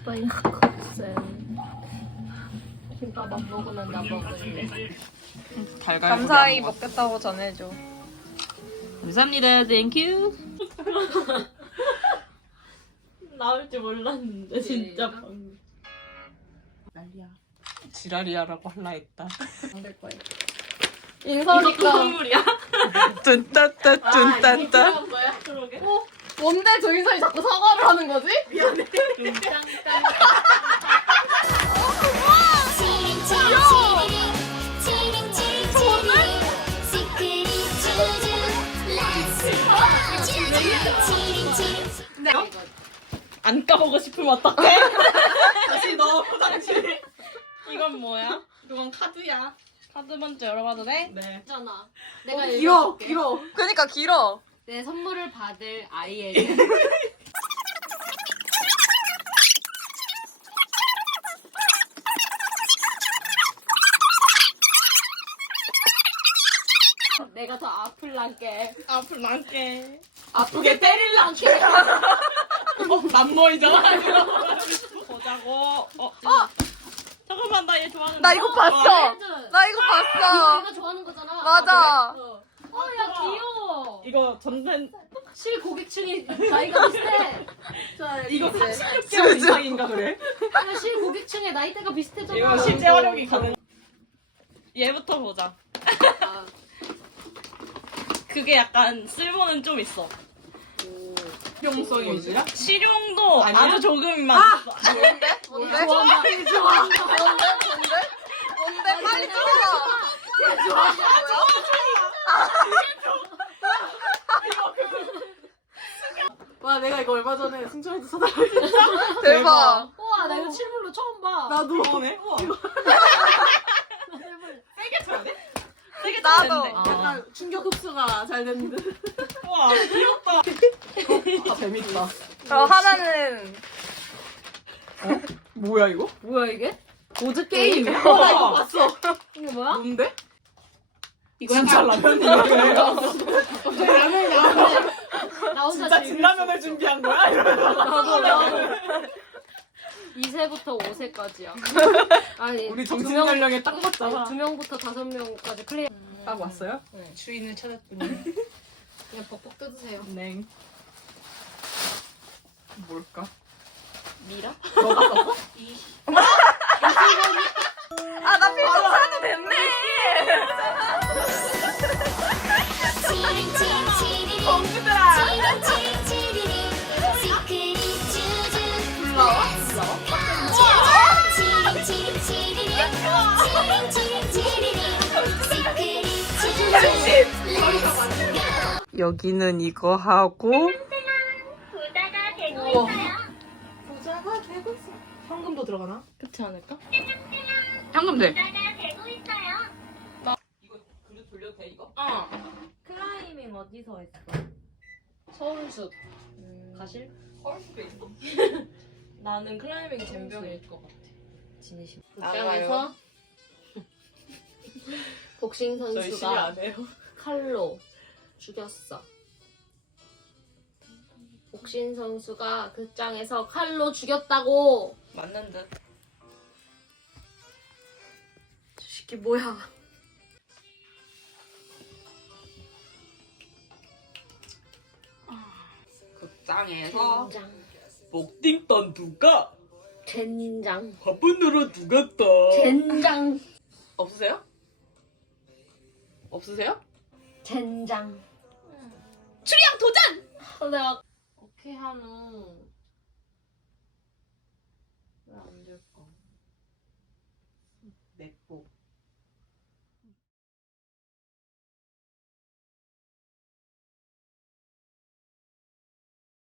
스파인 먹으면 나 먹을래 감사히 먹겠다고 전해줘 감사합니다 땡큐 나올 줄 몰랐는데 네. 진짜 난리야 지랄이야라고 할라 했다 안될 인사 인사 아, 거야 인사리가 이거 선물이야? 뚠따따 뚠따따 아, 이거 찍었어요? 뭔데 저 인사이 자꾸 사과를 하는 거지? 미안해. 안 까먹고 싶으면 어떡 다시 넣어 포장실 이건 뭐야? 이건 카드야. 카드 먼저 열어봐도 돼? 네. 있잖아. 내가 오, 길어, 읽어볼게. 길어. 그러니까 길어. 내 선물을 받을 아이에게 내가 더 아플란께 아플란께 아프게 때릴란께 어, 남모이잖아 보자고 어, 어. 잠깐만 나 얘 좋아하는 거야? 나 이거 봤어 아, 어, 아, 나 이거 봤어 이거 좋아하는 거잖아 맞아 아, 어야 어, 귀여워 이거 전면 전단... 실 고객층이 나이가 비슷해. 자, 이거 36개월 이상인가 그래? 실 고객층의 나이대가 비슷해져. 실제 활용이 어, 가능. 가면... 좀... 얘부터 보자. 아, 그게 약간 쓸모는 좀 있어. 실용성이지? 실용도 아니야? 아주 조금만. 뭔데? 뭔데? 뭔데? 뭔데? 뭔데? 빨리 뜨 아, 내가 이거 얼마 전에 승철이도 사달라 했어 대박. 대박 와나이 실물로 처음 봐 나도 어, 네. 우와 세게 좋해 세게 나도 아. 약간 충격 흡수가 잘 됐는데 와 귀엽다 재밌다, 아, 재밌다. 어, 하나는 어? 뭐야 이거? 뭐야 이게? 보드 게임. 어, 나이 봤어. 이게 뭐야? 뭔데? 이거 이건... 진짜 라면인데. 라면면이 나 혼자 진짜 라면을 준비한 거야? 이 <이러면서 나도야. 웃음> 2세부터 5세까지야 우리 정신연령에 딱맞명부터 5명까지 클리어 음, 딱 왔어요? 네. 주인을 찾았군요 그냥 벅벅 뜯으세요 네 뭘까? 미라? 여기는 이거 하고 부자가 되고 있어요 부자가 되고 있어 현금도 들어가나? 그렇지 않을까? 현금 돼 부자가 되고 있어요 나 이거 그릇 돌려도 이거? 어 클라이밍 어디서 했어? 서울숲 음... 가실? 서울숲에 있어? 나는 클라이밍 잼병일 것 같아 극장에서 아, 복싱 선수가 칼로 죽였어. 복싱 선수가 극장에서 칼로 죽였다고. 맞는 듯. 저 새끼 뭐야? 극장에서 복딩던 누가? 젠 젠장. 밥쁜 노릇 누가 또? 젠장. 없으세요? 없으세요? 젠장. 음. 추리왕 도전! 아, 내가 오케이 한우. 하는... 왜안 될까?